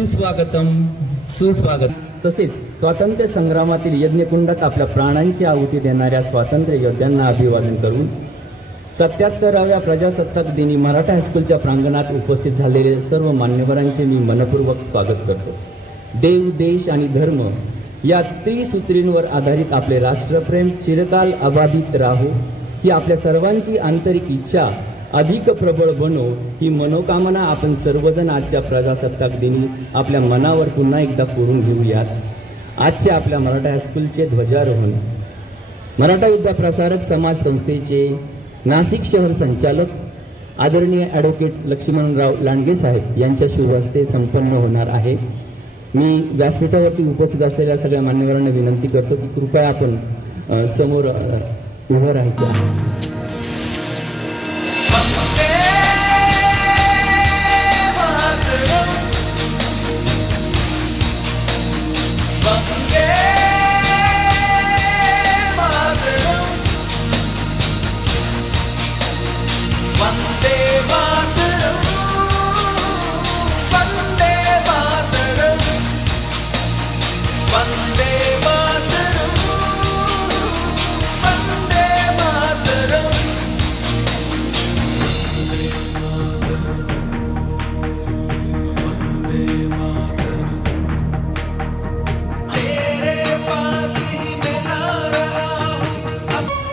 सुस्वागतम सुस्वागत. तसेच स्वातंत्र्य संग्रामातील यज्ञकुंडात आपल्या प्राणांची आहुती देणाऱ्या स्वातंत्र्य योद्ध्यांना अभिवादन करून 77व्या प्रजासत्ताक दिनी मराठा हायस्कूलच्या प्रांगणात उपस्थित झालेले सर्व मान्यवरांचे मी मनपूर्वक स्वागत करतो. देव, देश आणि धर्म या त्रिसूत्रींवर आधारित आपले राष्ट्रप्रेम चिरकाल अबाधित राहो ही आपल्या सर्वांची आंतरिक इच्छा अधिक प्रबळ बनो ही मनोकामना आपण सर्वजण आजच्या प्रजासत्ताक दिनी आपल्या मनावर पुन्हा एकदा कोरून घेऊयात. आजच्या आपल्या मराठा हायस्कूलचे ध्वजारोहण मराठा युद्ध प्रसारक समाज संस्थेचे नाशिक शहर संचालक आदरणीय ॲडव्होकेट लक्ष्मणराव लांडगे साहेब यांच्या शुभ हस्ते संपन्न होणार आहे. मी व्यासपीठावरती उपस्थित असलेल्या सगळ्या मान्यवरांना विनंती करतो की कृपया आपण समोर उभं राहायचं आहे.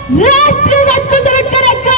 राष्ट्रीय राजको सलट कर रखो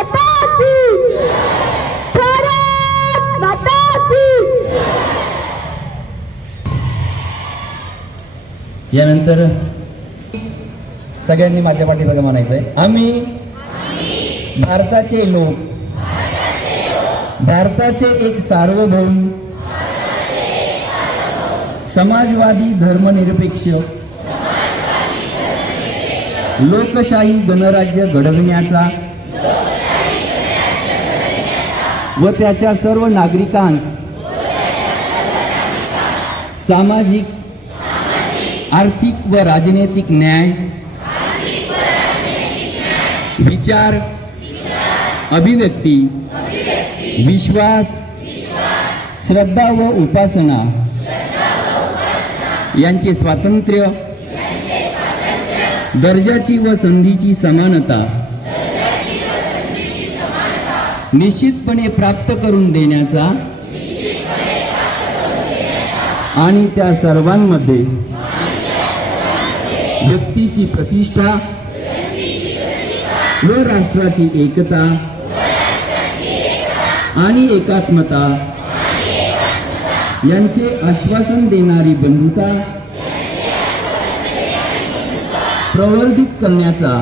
माता की भारत माता की यानंतर सगळ्यांनी माझ्या पाठीमागे म्हणायचंय, आम्ही भारताचे लोक, भारताचे एक सार्वभौम समाजवादी धर्मनिरपेक्ष लोकशाही गणराज्य घडविण्याचा व त्याच्या सर्व नागरिकांस सामाजिक, आर्थिक व राजनैतिक न्याय, विचार, अभिव्यक्ती, विश्वास, श्रद्धा व उपासना यांचे स्वातंत्र्य, दर्जाची व संधीची समानता निश्चितपणे प्राप्त करून देण्याचा आणि त्या सर्वांमध्ये व्यक्तीची प्रतिष्ठा व राष्ट्राची एकता आणि एकात्मता यांचे आश्वासन देणारी बंधुता प्रवर्धित करण्याचा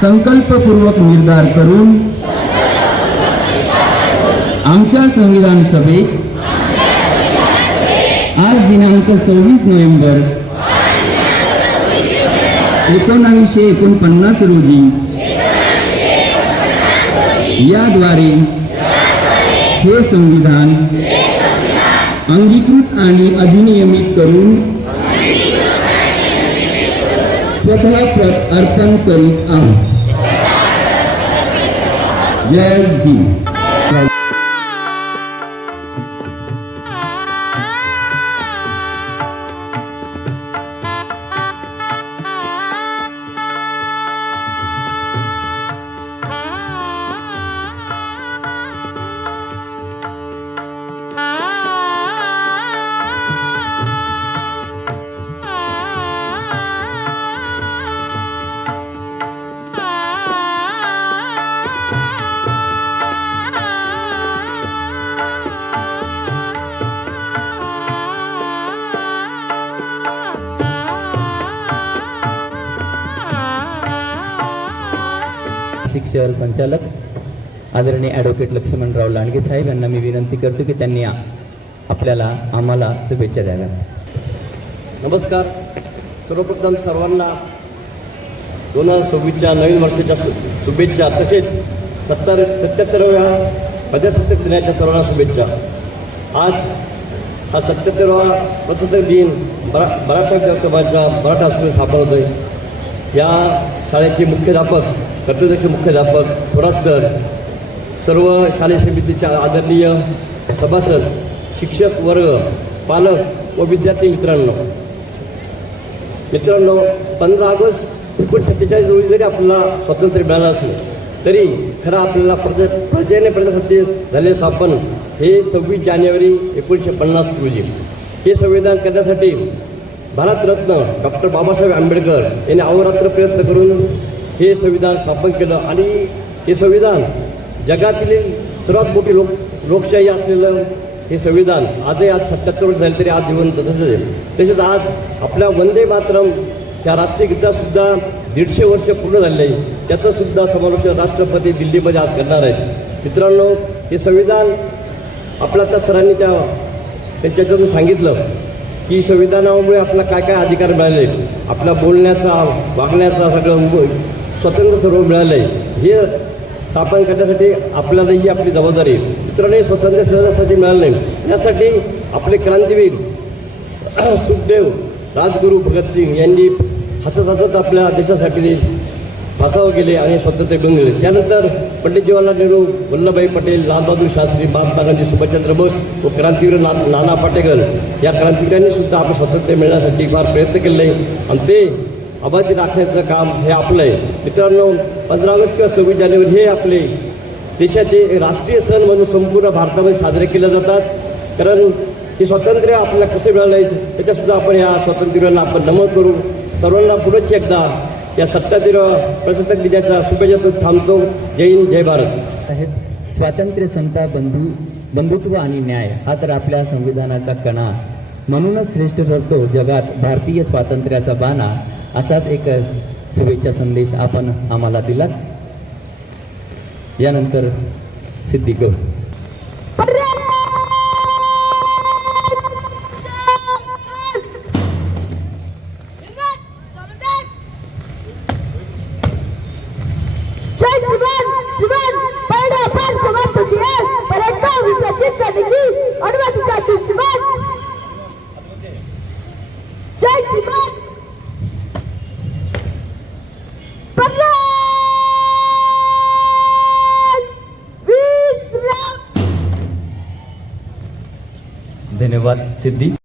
संकल्पपूर्वक निर्धार करून आमच्या संविधान सभेत आज दिनांक 26 नोव्हेंबर 1949 रोजी याद्वारे हे संविधान अंगीकृत आणि अधिनियमित करून स्वतः अर्पण करीत आहोत. जय भीम. नाशिक शहर संचालक आदरणीय ॲडव्होकेट लक्ष्मणराव लांडगे साहेब यांना मी विनंती करतो की त्यांनी आम्हाला शुभेच्छा द्याव्यात. नमस्कार. सर्वप्रथम सर्वांना 2026च्या नवीन वर्षाच्या शुभेच्छा, तसेच 77व्या प्रजासत्ताक दिनाच्या सर्वांना शुभेच्छा. आज हा 77वा प्रजासत्ताक दिन मराठा विधानसभाच्या मराठा हायस्कूल स्थापन होतोय. या शाळेचे मुख्याध्यापक, कर्तव्यदक्ष मुख्याध्यापक थोरात सर, सर्व शालेय समितीच्या आदरणीय सभासद, शिक्षक वर्ग, पालक व विद्यार्थी मित्रांनो, 15 ऑगस्ट 1947 रोजी जरी आपल्याला स्वातंत्र्य मिळालं असलं तरी खरं आपल्याला प्रजासत्ताक झाले स्थापन हे 26 जानेवारी 1950 रोजी. हे संविधान करण्यासाठी भारतरत्न डॉक्टर बाबासाहेब आंबेडकर यांनी अहोरात्र प्रयत्न करून हे संविधान स्थापन केलं आणि हे संविधान जगातील सर्वात मोठी लोकशाही असलेलं हे संविधान आजही 77 वर्ष झाले तरी आज जिवंत तसेच आज आपल्या वंदे मातरम ह्या राष्ट्रीय गीतासुद्धा 150 वर्ष पूर्ण झालेलं आहे. त्याचंसुद्धा समालोचन राष्ट्रपती दिल्लीमध्ये आज करणार आहेत. मित्रांनो, हे संविधान आपल्या त्या सरांनी त्यांच्यातून सांगितलं की संविधानामुळे आपल्याला काय काय अधिकार मिळाले, आपल्या बोलण्याचा, वागण्याचा सगळं स्वतंत्र सर्व मिळालं आहे. हे स्थापन करण्यासाठी आपल्याला ही आपली जबाबदारी आहे. मित्रांनो, हे स्वातंत्र्य सहजासाठी मिळालं नाही. यासाठी आपले क्रांतीवीर सुखदेव, राजगुरू भगतसिंग यांनी हसत आपल्या देशासाठी फासावर गेले आणि स्वातंत्र्य मिळवून दिले. त्यानंतर पंडित जवाहरलाल नेहरू, वल्लभभाई पटेल, लालबहादूर शास्त्री, महात्मा गांधी, सुभाषचंद्र बोस व क्रांतिवीर नाना पाटेकर या क्रांतिकाऱ्यांनी सुद्धा आपलं स्वातंत्र्य मिळण्यासाठी फार प्रयत्न केले आहे आणि ते अबाधित राखण्याचं काम हे आपलं आहे. मित्रांनो, 15 ऑगस्ट किंवा 26 जानेवारी हे आपले देशाचे राष्ट्रीय सण म्हणून संपूर्ण भारतामध्ये साजरे केले जातात. कारण हे स्वातंत्र्य आपल्याला कसं मिळालं आहे त्याच्यासुद्धा आपण या स्वातंत्र्याला आपण नमन करू. सर्वांना पुढंच एकदा या 77व्या प्रजासत्ताक दिनाच्या शुभेच्छा थांबतो. जय हिंद, जय भारत. साहेब, स्वातंत्र्य, समता, बंधुत्व आणि न्याय हा तर आपल्या संविधानाचा कणा, म्हणूनच श्रेष्ठ ठरतो जगात भारतीय स्वातंत्र्याचा बाणा. असाच एक शुभेच्छा संदेश आपण आम्हाला दिलात. यानंतर सिद्धी गौड. जय शिवन शिवन पहिला पार समाप्त होती है परंतु विसर्जित करने की अनुमति चाहती हूँ. शिवन जय शिवन धन्यवाद सिद्धी.